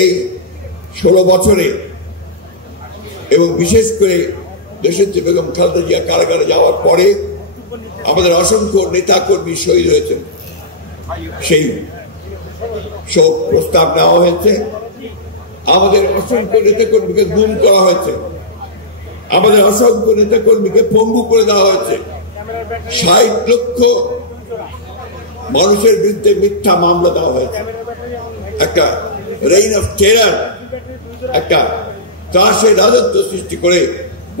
এই 16 বছরে এবং বিশেষ করে দেশনেত্রী বেগম খালেদা জিয়া কারাগারে যাওয়ার পরে আমাদের অসংখ্য নেতা কর্মী শহীদ হয়েছেন। সেই শোক প্রস্তাব নেওয়া হয়েছে। আমাদের অসংখ্য নেতা কর্মীকে গুম করা হয়েছে, আমাদের অসংখ্য নেতা কর্মীকে পঙ্গু করে দেওয়া হয়েছে, 60 লক্ষ মানুষের বিরুদ্ধে মিথ্যা মামলা দেওয়া হয়েছে। একটা রেইন অফ টেরার, একটা ত্রাসের রাজত্ব সৃষ্টি করে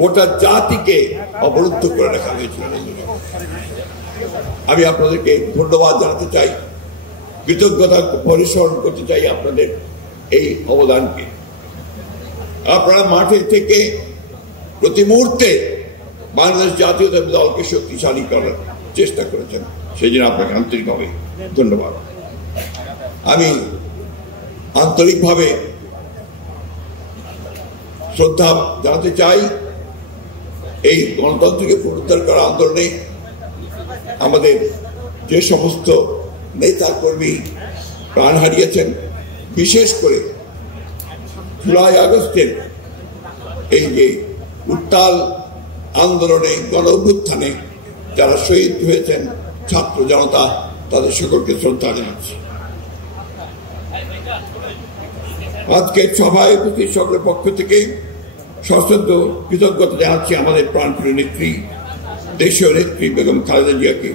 গোটা জাতিকে অবরুদ্ধ করে রাখা হয়েছিল। আমি আপনাদেরকে ধন্যবাদ জানাতে চাই, কৃতজ্ঞতা পরিস্মরণ করতে চাই আপনাদের এই অবদানকে। আপনারা মাঠের থেকে প্রতি মুহূর্তে বাংলাদেশ জাতীয়তাবাদী দলকে শক্তিশালী করার চেষ্টা করেছেন, সেই জন্য আপনাকে আন্তরিকভাবে ধন্যবাদ। আমি আন্তরিকভাবে শ্রদ্ধা জানাতে চাই এই গণতন্ত্রকে পুনরুদ্ধার করা আন্দোলনে আমাদের যে সমস্ত নেতা কর্মী প্রাণ হারিয়েছেন, বিশেষ করে জুলাই আগস্টের এই যে উত্তাল আন্দোলনে গণ অভ্যুত্থানে যারা শহীদ হয়েছেন, ছাত্র জনতা, তাদের সকলকে শ্রদ্ধা জানাচ্ছি। আজকের সভায় উপস্থিত সকলের পক্ষ থেকে সশ্রদ্ধ কৃতজ্ঞতা জানাচ্ছি আমাদের প্রাণপ্রিয় নেত্রী, দেশীয় নেত্রী বেগম খালেদা জিয়াকে।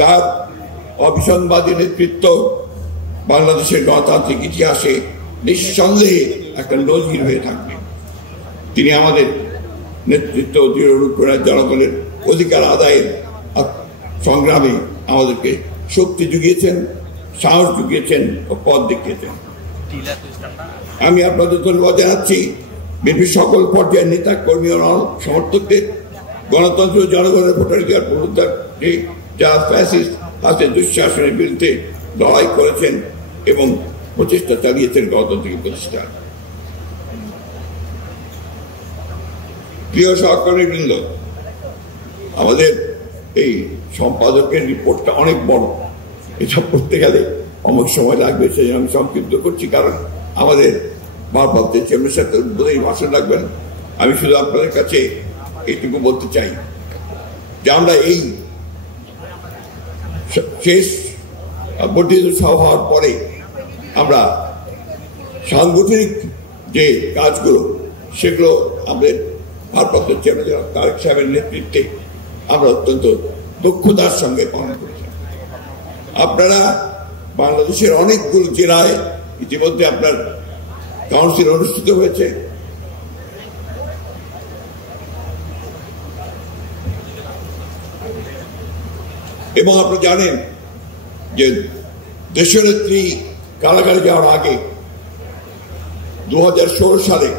তার অবিসংবাদী নেতৃত্ব বাংলাদেশের গণতান্ত্রিক ইতিহাসে নিঃসন্দেহে একটা নজির হয়ে থাকবে। তিনি আমাদের নেতৃত্ব দৃঢ় অনুপ্রেরণা, জনগণের অধিকার আদায়ের সংগ্রামে আমাদেরকে শক্তি জুগিয়েছেন, সাহস জুগিয়েছেন ও পথ দেখিয়েছেন। আমি আপনাদের ধন্যবাদ জানাচ্ছি। বিএনপির সকল পর্যায়ের নেতা কর্মী ও সমর্থকদের গণতন্ত্র জনগণের ভোটাধিকার পুনরুদ্ধারে যারা ফ্যাসিস্ট হাতে দুঃশাসনের বিরুদ্ধে লড়াই করেছেন এবং প্রচেষ্টা চালিয়েছেন গণতন্ত্রের প্রতিষ্ঠা। প্রিয় সহকর্মীবৃন্দ, আমাদের এই সম্পাদকের রিপোর্টটা অনেক বড়, এটা পড়তে গেলে অনেক সময় লাগবে, সেই আমি সংক্ষিপ্ত করছি, কারণ আমাদের ভারপ্রাপ্ত চেয়ারম্যানের সাথে উদ্বোধনী ভাষণ রাখবেন। আমি শুধু আপনাদের কাছে এইটুকু বলতে চাই যে আমরা এই শেষ বর্ধিত সভা হওয়ার পরে আমরা সাংগঠনিক যে কাজগুলো সেগুলো আমাদের ভারপ্রাপ্ত চেয়ারম্যান তারেক সাহেবের নেতৃত্বে আমরা অত্যন্ত দক্ষতার সঙ্গে পালন করেছি। আপনারা বাংলাদেশের অনেকগুলো জেলায় ইতিমধ্যে আপনার কাউন্সিল অনুষ্ঠিত হয়েছে। এবং আপনারা জানেন যে দেশনেত্রী কারাগারে যাওয়ার আগে 2016 সালে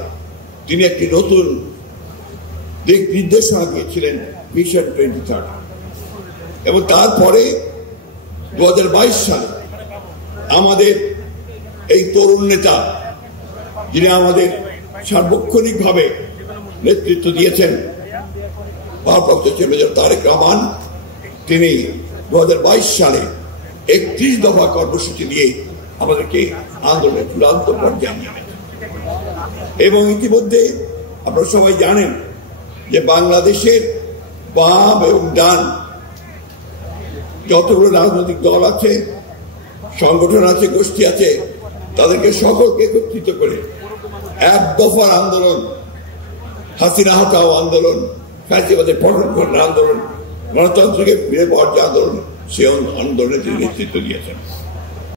তিনি একটি নতুন দিক নির্দেশনা দিয়েছিলেন, মিশন 2030। এবং তারপরে 2022 সালে আমাদের এই তরুণ নেতা, যিনি আমাদের সার্বক্ষণিকভাবে নেতৃত্ব দিয়েছেন, ভারপ্রাপ্ত চেয়ারম্যান তারেক রহমান, তিনি 2022 সালে 31 দফা কর্মসূচি দিয়ে আমাদেরকে আন্দোলনের চূড়ান্ত পর্যায়ে নিয়ে গেছেন। এবং ইতিমধ্যে আপনারা সবাই জানেন যে বাংলাদেশের বাম এবং ডান যতগুলো রাজনৈতিক দল আছে, সংগঠন আছে, গোষ্ঠী আছে, তাদেরকে সকলকে একত্রিত করে এক দফার আন্দোলন, হাসিনা হটাও আন্দোলন, ফ্যাসিবাদের পতন ঘটানোর আন্দোলন, গণতন্ত্রকে ফিরে পাওয়ার যে আন্দোলন, সে আন্দোলনে তিনি নেতৃত্ব দিয়েছেন।